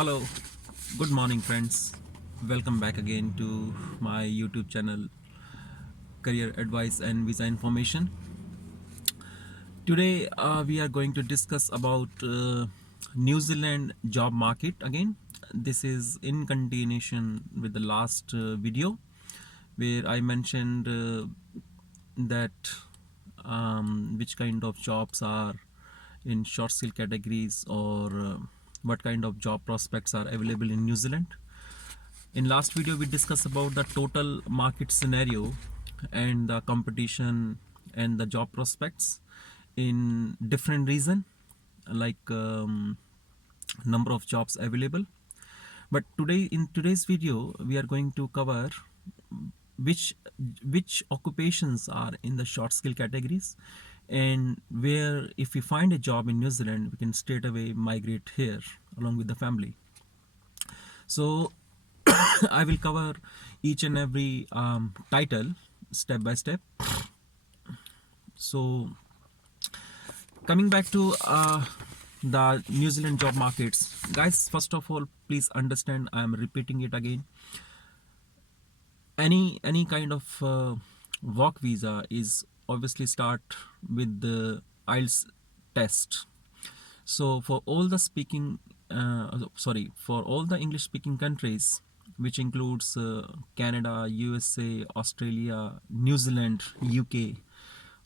Hello, good morning, friends. Welcome back again to my YouTube channel, Career Advice and Visa Information. Today, we are going to discuss about New Zealand job market again. This is in continuation with the last video, where I mentioned that which kind of jobs are in short skill categories or what kind of job prospects are available in New Zealand. In last video we discussed about the total market scenario and the competition and the job prospects in different region, like number of jobs available. But today, in today's video, we are going to cover which occupations are in the short skill categories, and where if we find a job in New Zealand we can straight away migrate here along with the family. So I will cover each and every title step by step. So coming back to the New Zealand job markets, guys, first of all, please understand, I am repeating it again. Any kind of work visa is obviously start with the IELTS test. So for all the for all the English speaking countries, which includes Canada, USA, Australia, New Zealand, UK,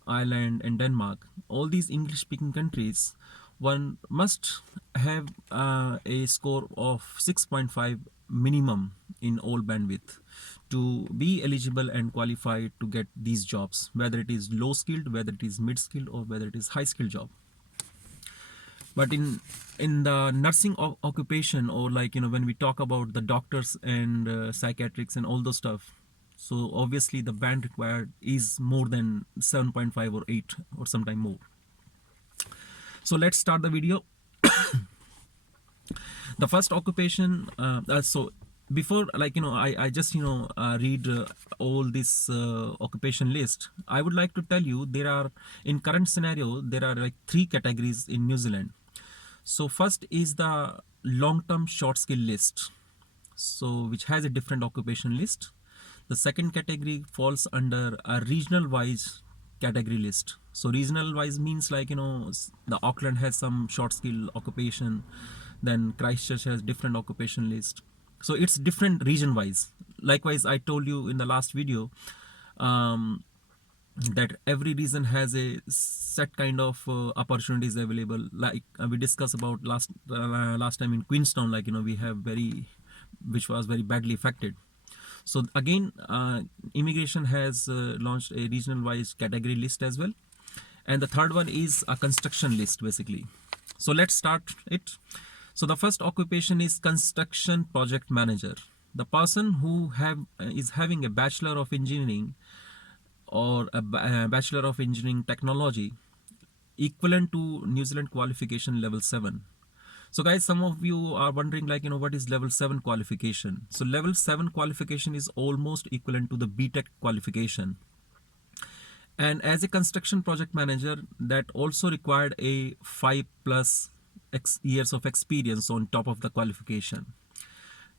Ireland and Denmark, all these English speaking countries, one must have a score of 6.5 minimum in all bandwidth to be eligible and qualified to get these jobs, whether it is low skilled, whether it is mid skilled, or whether it is high skilled job. But in the nursing occupation, or like, when we talk about the doctors and psychiatrics and all those stuff, so obviously the band required is more than 7.5 or 8 or sometime more. So let's start the video. The first occupation, so before, like, I just read all this occupation list, I would like to tell you there are, in current scenario, there are like 3 categories in New Zealand. So first is the long-term short skill list, so which has a different occupation list. The second category falls under a regional wise category list. So regional wise means, like, the Auckland has some short skill occupation, then Christchurch has different occupation list. So it's different region wise. Likewise, I told you in the last video that every region has a set kind of opportunities available. Like we discussed about last time in Queenstown, like, we have which was very badly affected. So again, immigration has launched a regional wise category list as well. And the third one is a construction list, basically. So let's start it. So the first occupation is construction project manager. The person who is having a Bachelor of Engineering or a Bachelor of Engineering Technology equivalent to New Zealand qualification level 7. So guys, some of you are wondering, like, what is level 7 qualification? So level 7 qualification is almost equivalent to the BTech qualification. And as a construction project manager, that also required a 5+ years of experience on top of the qualification.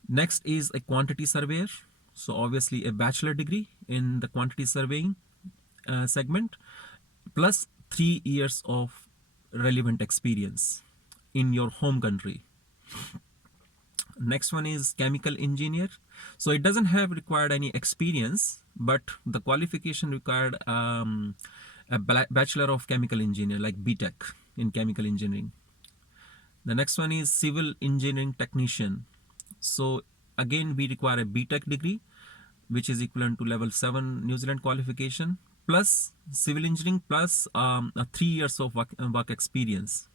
Next is a quantity surveyor. So obviously a bachelor degree in the quantity surveying segment, plus 3 years of relevant experience in your home country. Next one is chemical engineer. So it doesn't have required any experience, but the qualification required a Bachelor of Chemical Engineer, like BTech in chemical engineering. The next one is civil engineering technician. So again, we require a BTech degree, which is equivalent to level 7 New Zealand qualification, plus civil engineering, plus 3 years of work experience.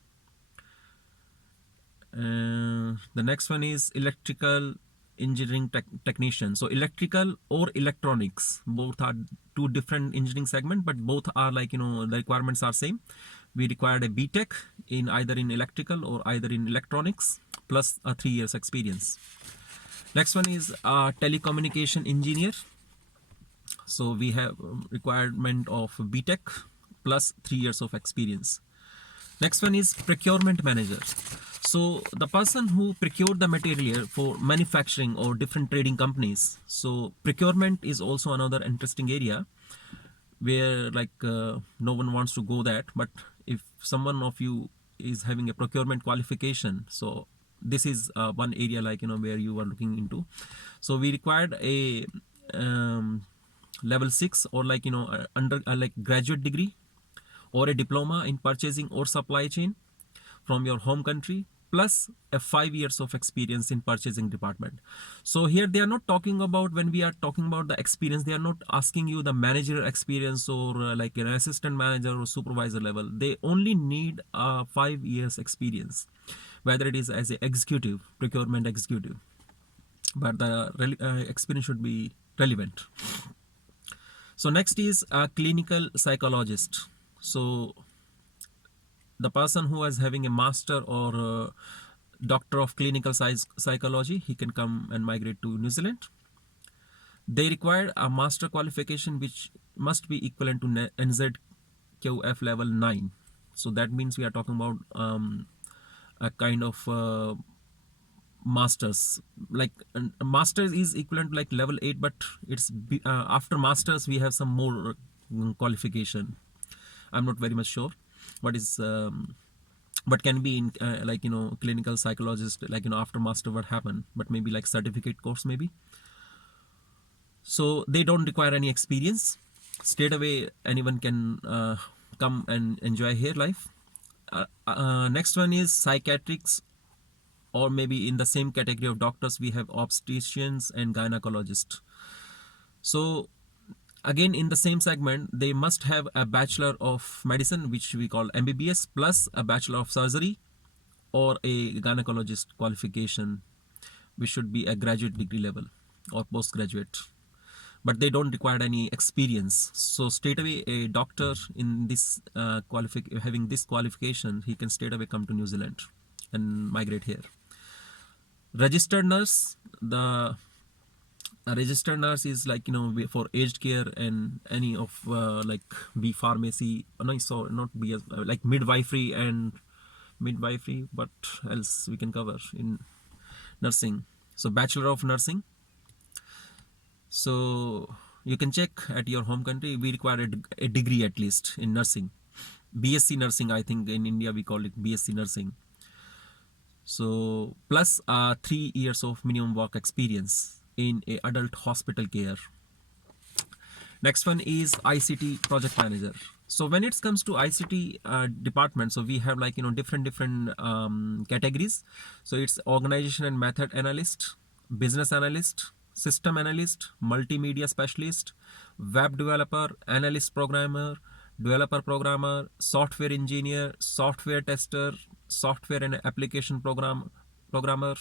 The next one is electrical engineering technician. So electrical or electronics, both are 2 different engineering segments, but both are, like, the requirements are same. We required a BTech in either in electrical or either in electronics, plus a 3 years experience. Next one is telecommunication engineer. So we have requirement of BTech plus 3 years of experience. Next one is procurement manager. So the person who procured the material for manufacturing or different trading companies. So procurement is also another interesting area where no one wants to go that, but if someone of you is having a procurement qualification, so this is one area where you are looking into. So we required a level 6 or under like graduate degree or a diploma in purchasing or supply chain from your home country, plus a 5 years of experience in purchasing department. So here they are not talking about, when we are talking about the experience, they are not asking you the managerial experience or like an assistant manager or supervisor level. They only need a 5 years experience, whether it is as a executive, procurement executive, but the experience should be relevant. So next is a clinical psychologist. So the person who is having a master or doctor of clinical psychology, he can come and migrate to New Zealand. They require a master qualification which must be equivalent to NZQF level 9. So that means we are talking about a kind of masters, like a masters is equivalent to like level 8, but it's after masters we have some more qualification. I'm not very much sure what is but can be in clinical psychologist, after master what happened, but maybe like certificate course maybe. So they don't require any experience. Straight away anyone can come and enjoy here life. Next one is psychiatrics, or maybe in the same category of doctors we have obstetricians and gynecologists. So again in the same segment they must have a bachelor of medicine, which we call MBBS, plus a bachelor of surgery or a gynecologist qualification, which should be a graduate degree level or postgraduate, but they don't require any experience. So straight away a doctor in this having this qualification, he can straight away come to New Zealand and migrate here. Registered nurse, a registered nurse is for aged care and any of B pharmacy, no, so not B, like midwifery, but else we can cover in nursing. So bachelor of nursing. So you can check at your home country, we require a degree at least in nursing. BSc nursing, I think in India we call it BSc nursing. So plus 3 years of minimum work experience in a adult hospital care. Next one is ICT project manager. So when it comes to ICT department, so we have different categories. So it's organization and method analyst, business analyst, system analyst, multimedia specialist, web developer, analyst programmer, developer programmer, software engineer, software tester, software and application programmer,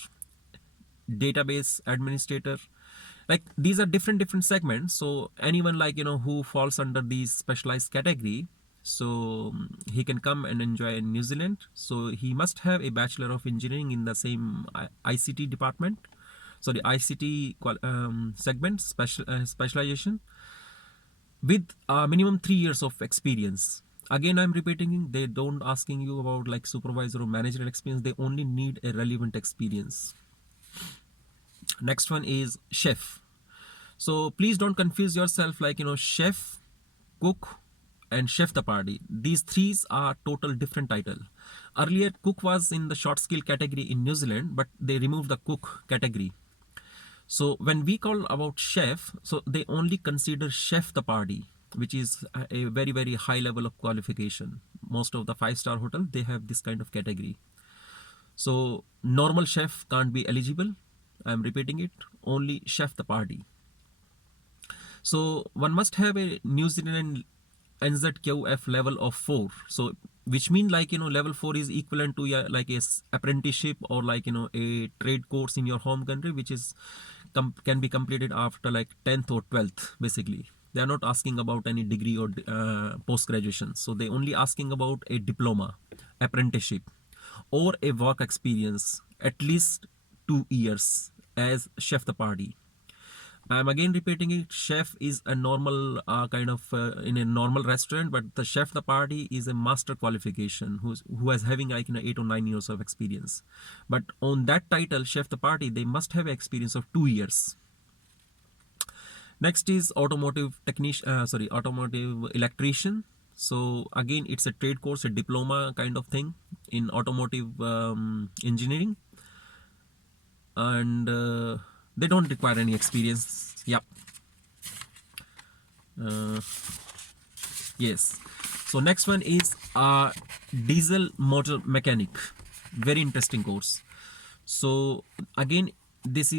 database administrator. Like these are different segments. So anyone who falls under these specialized category, so he can come and enjoy in New Zealand. So he must have a bachelor of engineering in the same ICT department, so the ICT segment specialization, with minimum 3 years of experience. Again I'm repeating, they don't asking you about like supervisor or managerial experience, they only need a relevant experience. Next one is chef. So please don't confuse yourself, chef, cook and chef de partie. These three are total different title. Earlier cook was in the short skill category in New Zealand, but they removed the cook category. So when we call about chef, so they only consider chef de partie, which is a very high level of qualification. Most of the 5-star hotel, they have this kind of category. So normal chef can't be eligible. I'm repeating it, only chef de partie. So one must have a New Zealand NZQF level of 4. So which mean level 4 is equivalent to like a apprenticeship or a trade course in your home country, which is can be completed after 10th or 12th. Basically they are not asking about any degree or post graduation. So they only asking about a diploma, apprenticeship or a work experience at least 2 years as chef de partie. I'm again repeating it. Chef is a normal kind of in a normal restaurant, but the chef the party is a master qualification who has having like 8 or 9 years of experience. But on that title, chef the party, they must have experience of 2 years. Next is automotive technician. Automotive electrician. So again, it's a trade course, a diploma kind of thing in automotive engineering, and they don't require any experience. Yeah. Uh, yes. So next one is diesel motor mechanic. Very interesting course. So again, this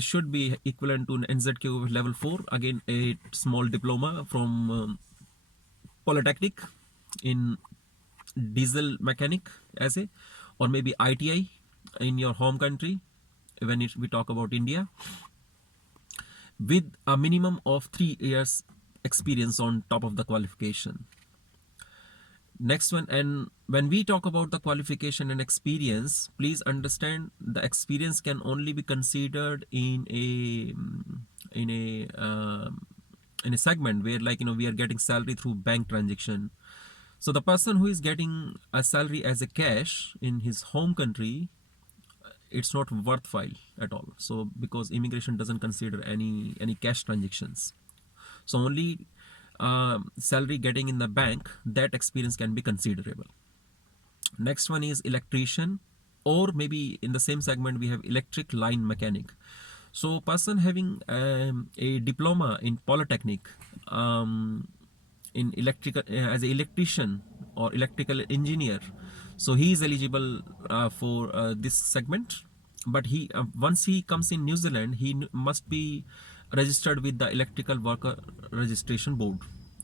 should be equivalent to an NZQ level 4. Again, a small diploma from Polytechnic in diesel mechanic as a, or maybe ITI in your home country when we talk about India, with a minimum of 3 years experience on top of the qualification. Next one, and when we talk about the qualification and experience, please understand the experience can only be considered in a segment where, like, we are getting salary through bank transaction. So the person who is getting a salary as a cash in his home country, it's not worthwhile at all. So because immigration doesn't consider any cash transactions, so only salary getting in the bank, that experience can be considerable. Next one is electrician, or maybe in the same segment we have electric line mechanic. So person having a diploma in Polytechnic in electrical as an electrician or electrical engineer, so he is eligible for this segment. But he once he comes in New Zealand, he must be registered with the electrical worker registration board,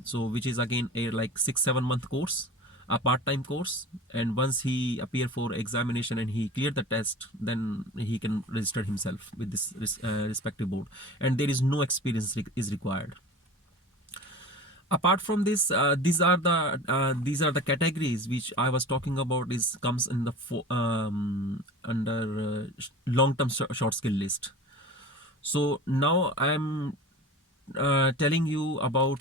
so which is again a like 6-7 month course, a part-time course. And once he appear for examination and he clear the test, then he can register himself with this respective board, and there is no experience is required. Apart from this, these are the categories which I was talking about, is comes in the under long-term short skill list. So now I'm telling you about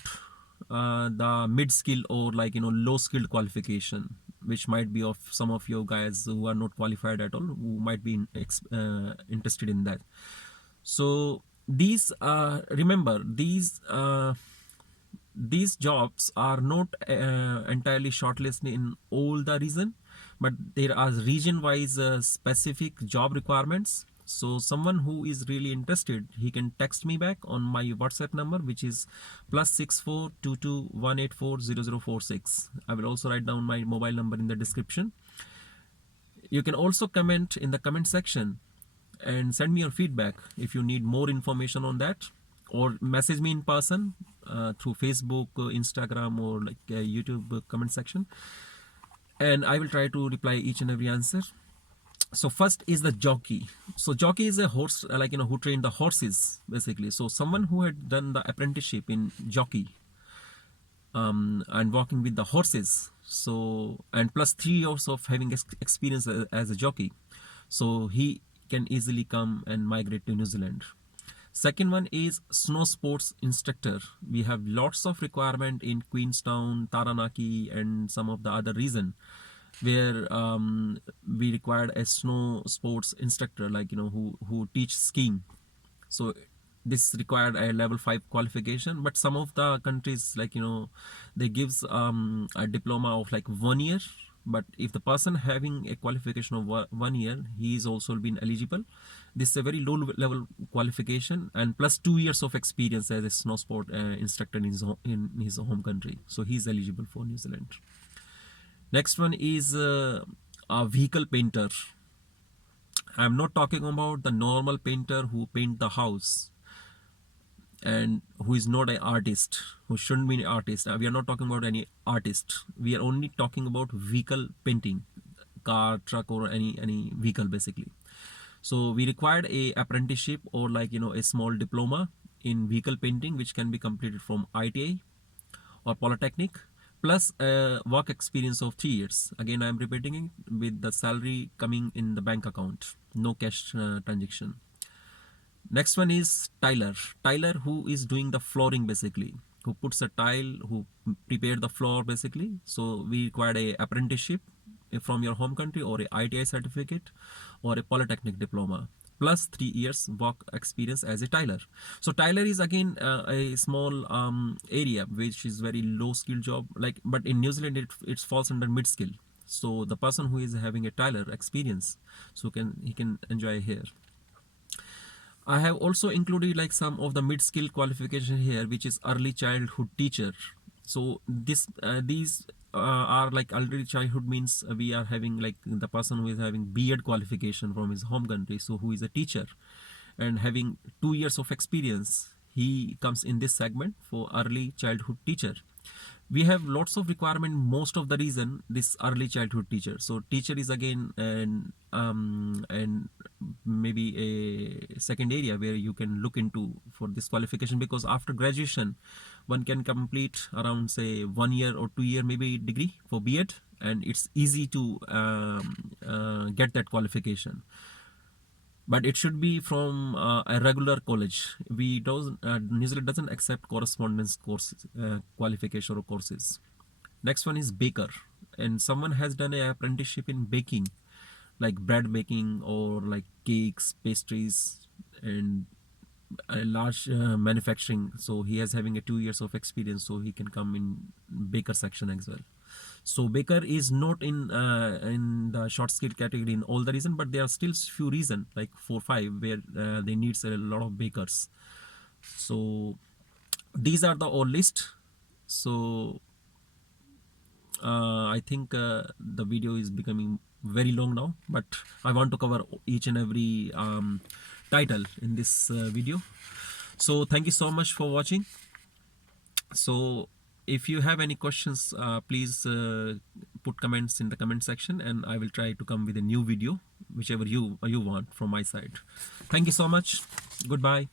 the mid skill, or like low skilled qualification, which might be of some of you guys who are not qualified at all, who might be interested in that. So these remember, these jobs are not entirely shortlisted in all the region, but there are region wise specific job requirements. So someone who is really interested, he can text me back on my WhatsApp number, which is +642218400046. I will also write down my mobile number in the description. You can also comment in the comment section and send me your feedback if you need more information on that, or message me in person through Facebook, Instagram, or like YouTube comment section, and I will try to reply each and every answer. So first is the jockey. So jockey is a horse, like who trained the horses basically. So someone who had done the apprenticeship in jockey and working with the horses, so and plus 3 years of having experience as a jockey, so he can easily come and migrate to New Zealand. Second one is snow sports instructor. We have lots of requirement in Queenstown, Taranaki, and some of the other region where we required a snow sports instructor, like who teach skiing. So this required a level 5 qualification, but some of the countries, like they gives a diploma of like 1 year. But if the person having a qualification of 1 year, he is also been eligible. This is a very low level qualification, and plus 2 years of experience as a snow sport instructor in his home country, so he is eligible for New Zealand. Next one is a vehicle painter. I'm not talking about the normal painter who paint the house and who is not an artist, who shouldn't be an artist. We are not talking about any artist. We are only talking about vehicle painting, car, truck, or any vehicle basically. So we required a apprenticeship, or like a small diploma in vehicle painting, which can be completed from ITI or Polytechnic, plus work experience of 3 years. Again, I am repeating it, with the salary coming in the bank account, no cash transaction. Next one is tiler. Tiler who is doing the flooring basically, who puts a tile, who prepare the floor basically. So we require a apprenticeship from your home country, or a ITI certificate, or a polytechnic diploma, plus 3 years work experience as a tiler. So tiler is again a small area which is very low skill job, like, but in New Zealand it falls under mid skill. So the person who is having a tiler experience, so he can enjoy here. I have also included like some of the mid-skill qualification here, which is early childhood teacher. So these are like early childhood means we are having like the person who is having B.Ed qualification from his home country, so who is a teacher and having 2 years of experience, he comes in this segment for early childhood teacher. We have lots of requirement, most of the reason this early childhood teacher. So teacher is again and maybe a second area where you can look into for this qualification, because after graduation one can complete around say 1 year or 2 year maybe degree for B.Ed, and it's easy to get that qualification, but it should be from a regular college. We don't New Zealand doesn't accept correspondence courses qualification or courses. Next one is baker, and someone has done an apprenticeship in baking, like bread baking or like cakes, pastries, and a large manufacturing. So he is having a 2 years of experience, so he can come in baker section as well. So baker is not in the short skill category in all the reason, but there are still few reason like 4 5 where they needs a lot of bakers. So these are the all list. So I think the video is becoming very long now, but I want to cover each and every title in this video. So thank you so much for watching. So if you have any questions, please put comments in the comment section, and I will try to come with a new video, whichever you want from my side. Thank you so much. Goodbye.